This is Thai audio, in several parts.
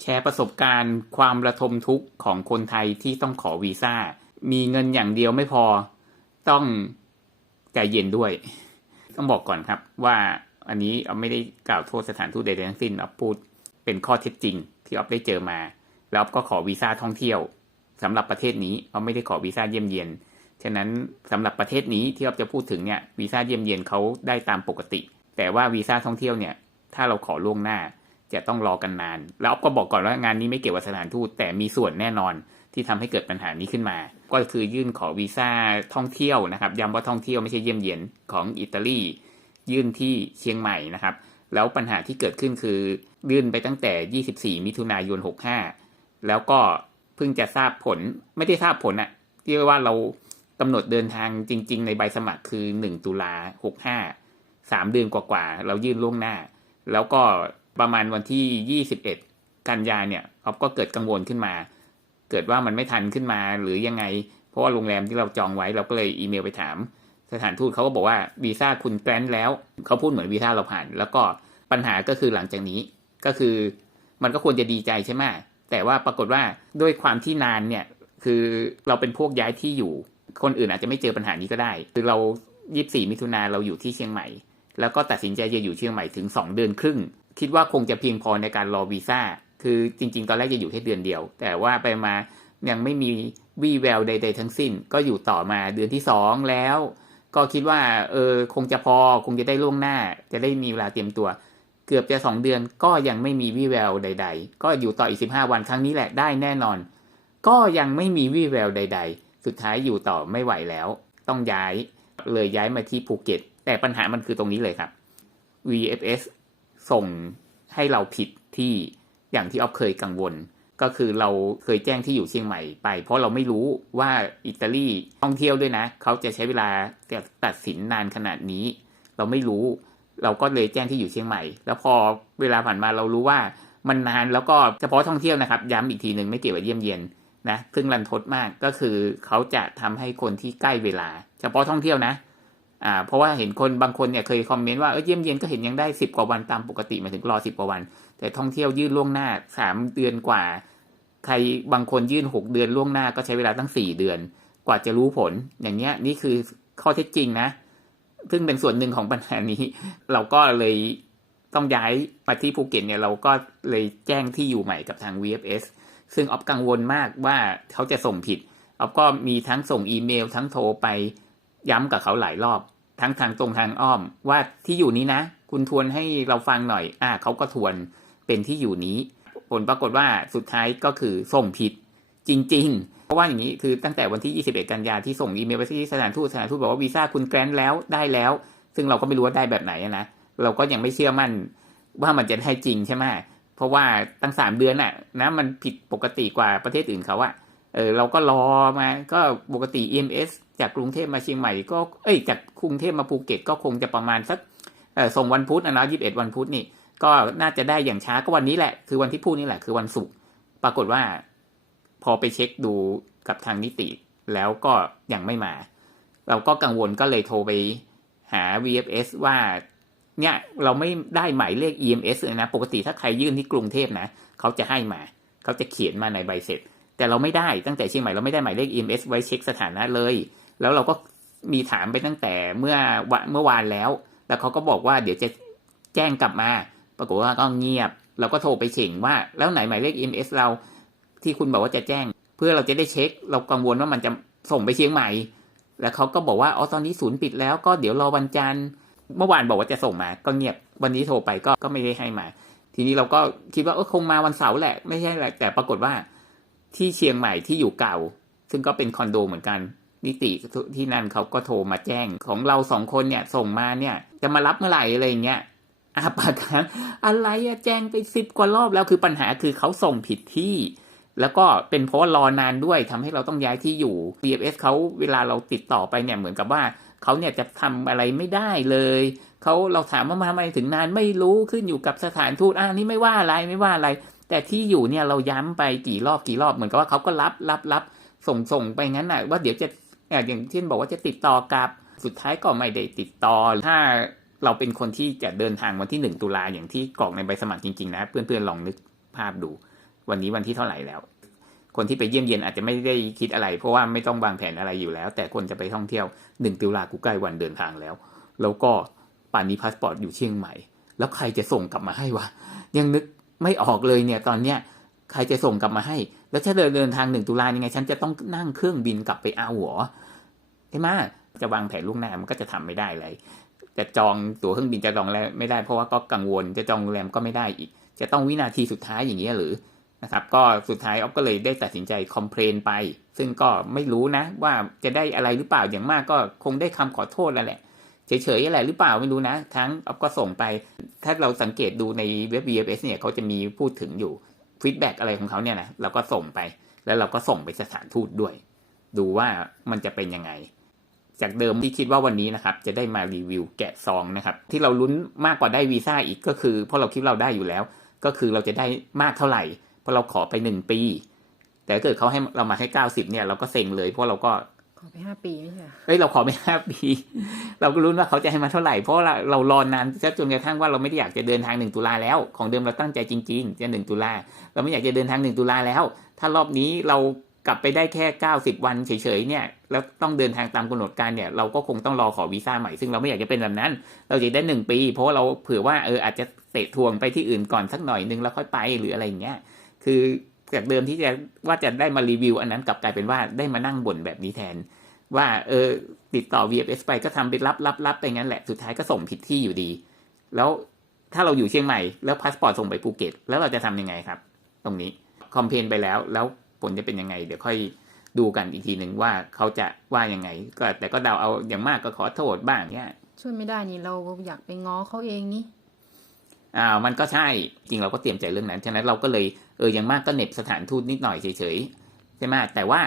แชร์ประสบการณ์ความระทมทุกข์ของคนไทยที่ต้องขอวีซ่า มีเงินอย่างเดียวไม่พอ ต้องใจเย็นด้วย ต้องบอกก่อนครับว่าอันนี้เอาไม่ได้กล่าวโทษสถานทูตใดๆทั้งสิ้นเอาพูดเป็นข้อเท็จจริงที่ออฟได้เจอมา แล้วก็ขอวีซ่าท่องเที่ยวสำหรับประเทศนี้เอาไม่ได้ขอวีซ่าเยี่ยมเยียน ฉะนั้นสำหรับประเทศนี้ที่ออฟจะพูดถึงเนี่ยวีซ่าเยี่ยมเยียนเขาได้ตามปกติ แต่ว่าวีซ่าท่องเที่ยวเนี่ยถ้าเราขอล่วงหน้า จะต้องรอกันนาน แล้วออฟก็บอกก่อนว่างานนี้ไม่เกี่ยวกับสถานทูตแต่มีส่วนแน่นอนที่ทำให้เกิดปัญหานี้ขึ้นมา ก็คือยื่นขอวีซ่าท่องเที่ยวนะครับย้ำว่าท่องเที่ยวไม่ใช่เยี่ยมเยียนของอิตาลียื่นที่เชียงใหม่นะครับ แล้วปัญหาที่เกิดขึ้นคือยื่นไปตั้งแต่ 24 มิถุนายน 65 แล้วก็เพิ่งจะทราบผลไม่ได้ทราบผลอะที่ว่าเรากำหนดเดินทางจริง ๆ ในใบสมัครคือ 1 ตุลา65 3 เดือนกว่าๆเรายื่นล่วงหน้า แล้วก็ ประมาณวันที่ 21 กันยาเนี่ยเขาก็เกิดกังวลขึ้นมา เกิดว่ามันไม่ทันขึ้นมาหรือยังไง เพราะว่าโรงแรมที่เราจองไว้เราก็เลยอีเมลไปถาม สถานทูตเขาก็บอกว่าวีซ่าคุณแกรนแล้วเขาพูดเหมือนวีซ่าเราผ่าน แล้วก็ปัญหาก็คือหลังจากนี้ก็คือ มันก็ควรจะดีใจใช่ไหมแต่ว่าปรากฏว่าด้วยความที่นานเนี่ยคือเราเป็นพวกย้ายที่อยู่ คนอื่นอาจจะไม่เจอปัญหานี้ก็ได้ คือเรา 24 มิถุนาเราอยู่ที่เชียงใหม่ แล้วก็ตัดสินใจจะอยู่เชียงใหม่ถึง 2 เดือนครึ่ง คิดว่าคงจะเพียงพอในการรอวีซ่า คือจริง ๆ ตอนแรกจะอยู่แค่เดือนเดียว แต่ว่าไปมายังไม่มีวี่แววใด ๆ ทั้งสิ้น ก็อยู่ต่อมาเดือนที่2แล้ว ก็คิดว่าเออคงจะพอคงจะได้ล่วงหน้า จะได้มีเวลาเตรียมตัว เกือบจะ2เดือนก็ยังไม่มีวี่แววใด ๆ ก็อยู่ต่ออีก15วันครั้งนี้แหละได้แน่นอน ก็ยังไม่มีวี่แววใด ๆ สุดท้ายอยู่ต่อไม่ไหวแล้ว ต้องย้ายเลยย้ายมาที่ภูเก็ต แต่ปัญหามันคือตรงนี้เลยครับ VFS ส่งให้เราผิดที่อย่างที่ออฟเคยกังวล ก็คือเราเคยแจ้งที่อยู่เชียงใหม่ไป เพราะเราไม่รู้ว่าอิตาลีท่องเที่ยวด้วยนะ เขาจะใช้เวลาตัดสินนานขนาดนี้ เราไม่รู้ เราก็เลยแจ้งที่อยู่เชียงใหม่ แล้วพอเวลาผ่านมาเรารู้ว่ามันนานแล้วก็เฉพาะท่องเที่ยวนะครับ ย้ำอีกทีหนึ่งไม่เกี่ยวกับเยี่ยมเยียนนะซึ่งรันทดมากก็คือเขาจะทำให้คนที่ใกล้เวลา เฉพาะท่องเที่ยวนะ อ่าเพราะว่าเห็นคนบางคนเนี่ยเคยคอมเมนต์ว่าเออเยี่ยมเยียนก็เห็นยังได้สิบกว่าวันตามปกติหมายถึงรอสิบกว่าวัน แต่ท่องเที่ยวยื่นล่วงหน้าสามเดือนกว่า ใครบางคนยื่นหกเดือนล่วงหน้าก็ใช้เวลาตั้งสี่เดือน กว่าจะรู้ผลอย่างเงี้ยนี่คือข้อเท็จจริงนะ ซึ่งเป็นส่วนหนึ่งของปัญหานี้ เราก็เลยต้องย้ายมาที่ภูเก็ตเนี่ยเราก็เลยแจ้งที่อยู่ใหม่กับทาง VFS ซึ่งออฟกังวลมากว่าเขาจะส่งผิดออฟก็มีทั้งส่งอีเมล ทั้งโทรไป ย้ำกับเขาหลายรอบ ทั้งทางตรงทางอ้อมว่าที่อยู่นี้นะ คุณทวนให้เราฟังหน่อย อ่าเขาก็ทวนเป็นที่อยู่นี้ ผลปรากฏว่าสุดท้ายก็คือส่งผิดจริง ๆ เพราะว่าอย่างนี้คือตั้งแต่วันที่ 21 กันยาที่ส่งอีเมลไปที่สถานทูตสถานทูตบอกว่าวีซ่าคุณแกรนแล้วได้แล้ว ซึ่งเราก็ไม่รู้ว่าได้แบบไหนนะเราก็ยังไม่เชื่อมั่นว่ามันจะได้จริงใช่ไหมเพราะว่าตั้งสามเดือนน่ะนะมันผิดปกติกว่าประเทศอื่นเขาอะเออเราก็รอมาก็ปกติ EMS จากกรุงเทพมาเชียงใหม่ก็ เอ้ย จากกรุงเทพมาภูเก็ตก็คงจะประมาณสักส่งวันพุธนะเนาะยีิบเอ็ดวันพุธนี่ ก็น่าจะได้อย่างช้าก็วันนี้แหละ คือวันที่พูดนี่แหละ คือวันศุกร์ ปรากฏว่า พอไปเช็คดูกับทางนิติ แล้วก็ยังไม่มา เราก็กังวลก็เลยโทรไปหา VFS ว่า เนี่ย เราไม่ได้หมายเลข EMS เลยนะ ปกติถ้าใครยื่นที่กรุงเทพนะ เขาจะให้มา เขาจะเขียนมาในใบเสร็จ แต่เราไม่ได้ ตั้งแต่เชียงใหม่เราไม่ได้หมายเลข EMS ไว้เช็คสถานะเลย แล้วเราก็มีถามไปตั้งแต่เมื่อเมื่อวานแล้ว แล้วเขาก็บอกว่าเดี๋ยวจะแจ้งกลับมา ปรากฏว่าก็เงียบ เราก็โทรไปเฉ่งว่า แล้วไหนหมายเลข EMS เราที่คุณบอกว่าจะแจ้ง เพื่อเราจะได้เช็ค เรากังวลว่ามันจะส่งไปเชียงใหม่ แล้วเขาก็บอกว่าอ๋อตอนนี้ศูนย์ปิดแล้วก็เดี๋ยวรอวันจันทร์เมื่อวานบอกว่าจะส่งมาก็เงียบ วันนี้โทรไปก็ก็ไม่ได้ให้มา ทีนี้เราก็คิดว่าเออคงมาวันเสาร์แหละ ไม่ใช่แหละแต่ปรากฏว่าที่เชียงใหม่ที่อยู่เก่า ซึ่งก็เป็นคอนโดเหมือนกัน นิติที่นั่นเขาก็โทรมาแจ้งของเราสองคนเนี่ยส่งมาเนี่ย จะมารับเมื่อไหร่อะไรเงี้ยอาปากค้างอะไรอะแจ้งไปสิบกว่ารอบแล้วคือปัญหาคือเขาส่งผิดที่ แล้วก็เป็นเพราะว่ารอนานด้วยทำให้เราต้องย้ายที่อยู่ BFS เขาเวลาเราติดต่อไปเนี่ยเหมือนกับว่าเขาเนี่ยจะทำอะไรไม่ได้เลยเขาเราถามว่ามาทำไมถึงนานไม่รู้ขึ้นอยู่กับสถานทูตอ่านี่ไม่ว่าอะไรไม่ว่าอะไร แต่ที่อยู่เนี่ยเราย้ำไปกี่รอบกี่รอบเหมือนกับว่าเขาก็รับรับรับส่งส่งไปงั้นน่ะว่าเดี๋ยวจะ อย่างเช่นบอกว่าจะติดต่อกับสุดท้ายก็ไม่ได้ติดต่อถ้าเราเป็นคนที่จะเดินทางวันที่หนึ่งตุลาอย่างที่กรอกในใบสมัครจริงๆ นะ เพื่อนๆลองนึกภาพดู วันนี้วันที่เท่าไหร่แล้ว คนที่ไปเยี่ยมเยียนอาจจะไม่ได้คิดอะไร เพราะว่าไม่ต้องวางแผนอะไรอยู่แล้ว แต่คนจะไปท่องเที่ยวหนึ่งตุลากูใกล้วันเดินทางแล้ว แล้วก็ป่านนี้พาสปอร์ตอยู่เชียงใหม่ แล้วใครจะส่งกลับมาให้วะยังนึกไม่ออกเลยเนี่ยตอนเนี้ยใครจะส่งกลับมาให้ แล้วถ้าเดินเดินทางหนึ่งตุลายังไง ฉันจะต้องนั่งเครื่องบินกลับไปเอาหัวใช่ไหมจะวางแผนล่วงหน้ามันก็จะทำไม่ได้เลยจะจองตั๋วเครื่องบินจะจองแล้วไม่ได้เพราะว่าก็กังวลจะจองโรงแรมก็ไม่ได้อีก จะต้องวินาทีสุดท้ายอย่างนี้ยหรือนะครับ ก็สุดท้ายออฟก็เลยได้ตัดสินใจคอมเพลนไป ซึ่งก็ไม่รู้นะ ว่าจะได้อะไรหรือเปล่าอย่างมากก็คงได้คำขอโทษแล้วแหละเฉยๆอะไรหรือเปล่าไม่รู้นะ ทั้งออฟก็ส่งไป ถ้าเราสังเกตดูในเว็บ VFS เนี่ยเขาจะมีพูดถึงอยู่ ฟีดแบ็กอะไรของเขาเนี่ยนะเราก็ส่งไป แล้วเราก็ส่งไปสถานทูตด้วย ดูว่ามันจะเป็นยังไง จากเดิมที่คิดว่าวันนี้นะครับ จะได้มารีวิวแกะซองนะครับ ที่เราลุ้นมากกว่าได้วีซ่าอีกก็คือ เพราะเราคิดเราได้อยู่แล้ว ก็คือเราจะได้มากเท่าไหร่ เพราะเราขอไปหนึ่งปี แต่ถ้าเกิดเขาให้เรามาให้เก้าสิบเนี่ยเราก็เซ็งเลยเพราะเราก็ ขอไปห้าปีไม่ใช่เหรอเอ้ยเราขอไม่ห้าปี เราก็รู้นว่าเขาจะให้มาเท่าไหร่เพราะเราเรารอนานจนกระทั่งว่าเราไม่ได้อยากจะเดินทางหนึ่งตุลาแล้ว ของเดิมเราตั้งใจจริงๆจะหนึ่งตุลาเราไม่อยากจะเดินทางหนึ่งตุลาแล้ว ถ้ารอบนี้เรากลับไปได้แค่เก้าสิบวันเฉยๆเนี่ยแล้วต้องเดินทางตามกำหนดการเนี่ย เราก็คงต้องรอขอวีซ่าใหม่ซึ่งเราไม่อยากจะเป็นแบบนั้น เราจะได้หนึ่งปี เพราะเราเผื่อว่าเอออาจจะเตะทวงไปที่อื่นก่อนสักหน่อยนึงแล้วค่อยไปหรืออะไรอย่างเงี้ยคือ จากเดิมที่จะว่าจะได้มารีวิว อันนั้นกลับกลายเป็นว่าได้มานั่งบ่นแบบนี้แทน ว่าเออติดต่อ VFS ไปก็ทำเป็นรับรับรับไปงั้นแหละสุดท้ายก็ส่งผิดที่อยู่ดี แล้วถ้าเราอยู่เชียงใหม่แล้วพาสปอร์ตส่งไปภูเก็ตแล้วเราจะทำยังไงครับ ตรงนี้คอมเพนไปแล้ว แล้วผลจะเป็นยังไง เดี๋ยวค่อยดูกันอีกทีหนึ่งว่าเขาจะว่ายังไง ก็แต่ก็เดาเอาอย่างมากก็ขอโทษบ้างเนี่ยช่วยไม่ได้นี่เราอยากไปง้อเขาเองนี่ อ่ามันก็ใช่จริงเราก็เตรียมใจเรื่องนั้นฉะนั้นเราก็เลยเออย่างมากก็เหน็บสถานทูตนิดหน่อยเฉยๆใช่ไหมแต่ว่า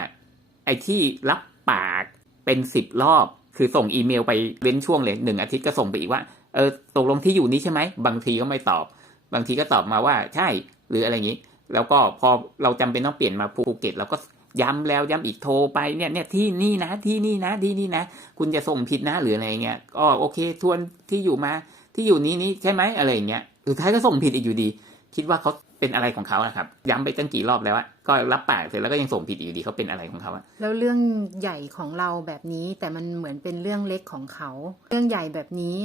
ไอ้ที่รับปากเป็นสิบรอบคือส่งอีเมลไปเว้นช่วงเลยหนึ่งอาทิตย์ก็ส่งไปอีกว่าเออตกลงที่อยู่นี้ใช่ไหมบางทีก็ไม่ตอบ บางทีก็ตอบมาว่าใช่หรืออะไรอย่างนี้ แล้วก็พอเราจำเป็นต้องเปลี่ยนมาภูเก็ตเราก็ย้ำแล้วย้ำอีกโทรไปเนี่ยเนี่ยที่นี่นะที่นี่นะที่นี่นะ คุณจะส่งผิดนะหรืออะไรเงี้ยก็โอเคทวนที่อยู่มาที่อยู่นี้นี้ใช่ไหมอะไรเงี้ย สุดท้ายก็ส่งผิดอีกอยู่ดี คิดว่าเขาเป็นอะไรของเขาอะครับ ย้ำไปตั้งกี่รอบแล้วอะก็รับปากเสร็จแล้วก็ยังส่งผิดอีกอยู่ดีเขาเป็นอะไรของเขาอะแล้วเรื่องใหญ่ของเราแบบนี้แต่มันเหมือนเป็นเรื่องเล็กของเขา เรื่องใหญ่แบบนี้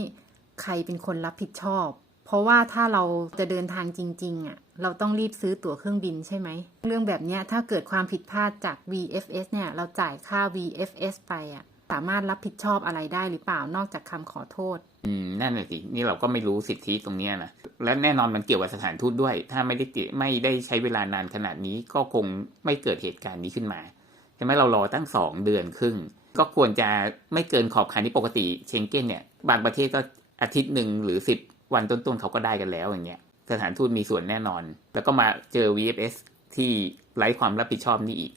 ใครเป็นคนรับผิดชอบ เพราะว่าถ้าเราจะเดินทางจริงๆอะเราต้องรีบซื้อตั๋วเครื่องบินใช่ไหม เรื่องแบบนี้ถ้าเกิดความผิดพลาดจาก VFS เนี่ย เราจ่ายค่า VFS ไปอะ สามารถรับผิดชอบอะไรได้หรือเปล่านอกจากคำขอโทษ อืมนั่นแหละสินี่เราก็ไม่รู้สิทธิตรงเนี้ยนะและแน่นอนมันเกี่ยวกับสถานทูตด้วย ถ้าไม่ได้ไม่ได้ใช้เวลานานขนาดนี้ก็คงไม่เกิดเหตุการณ์นี้ขึ้นมาใช่ไหมเรารอตั้งสองเดือนครึ่ง ก็ควรจะไม่เกินขอบข่ายนี้ปกติเชงเก้นเนี่ย บางประเทศก็อาทิตย์หนึ่งหรือสิบวันต้นๆเขาก็ได้กันแล้วอย่างเงี้ยสถานทูตมีส่วนแน่นอน แล้วก็มาเจอ VFS ที่ไร้ความรับผิดชอบนี่อีก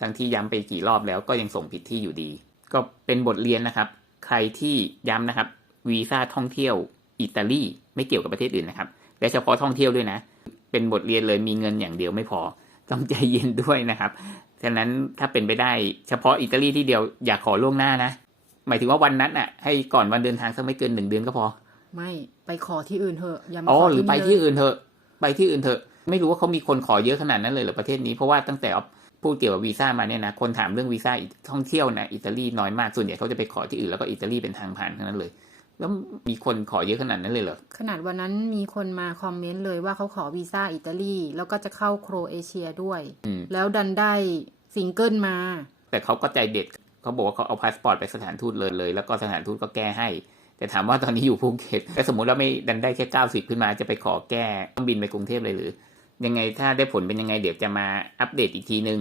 ทั้งที่ย้ำไปกี่รอบแล้วก็ยังส่งผิดที่อยู่ดี ก็เป็นบทเรียนนะครับ ใครที่ย้ำนะครับวีซ่าท่องเที่ยวอิตาลีไม่เกี่ยวกับประเทศอื่นนะครับ และเฉพาะท่องเที่ยวด้วยนะ เป็นบทเรียนเลยมีเงินอย่างเดียวไม่พอ ต้องใจเย็นด้วยนะครับฉะนั้นถ้าเป็นไปได้เฉพาะอิตาลีที่เดียวอย่าขอล่วงหน้านะ หมายถึงว่าวันนั้นอะ ให้ก่อนวันเดินทางสักไม่เกินหนึ่งเดือนก็พอ ไม่ไปขอที่อื่นเถอะอย่ามาอ๋อขอหรือไปนี่ที่เลยอื่นเถอะ ไปที่อื่นเถอะ ไม่รู้ว่าเขามีคนขอเยอะขนาดนั้นเลยเหรือประเทศนี้เพราะว่าตั้งแต่ พูดเกี่ยวกับวีซ่ามาเนี่ยนะคนถามเรื่องวีซ่าท่องเที่ยวนะอิตาลีน้อยมากส่วนใหญ่เขาจะไปขอที่อื่นแล้วก็อิตาลีเป็นทางผ่านทั้งนั้นเลย แล้วมีคนขอเยอะขนาดนั้นเลยเหรอขนาดวันนั้นมีคนมาคอมเมนต์เลยว่าเขาขอวีซ่าอิตาลีแล้วก็จะเข้าโครเอเชียด้วยอืมแล้วดันได้ซิงเกิลมา แต่เขาก็ใจเด็ดเขาบอกว่าเขาเอาพาสปอร์ตไปสถานทูตเลยเลย แล้วก็สถานทูตก็แก้ให้แต่ถามว่าตอนนี้อยู่ภูเก็ตแต่สมมติว่าไม่ดันได้แค่เก้าสิบขึ้นมาจะไปขอแก้ต้องบินไปกรุงเทพเลยหรือ ยังไงถ้าได้ผลเป็นยังไงเดี๋ยวจะมาอัปเดตอีกทีนึง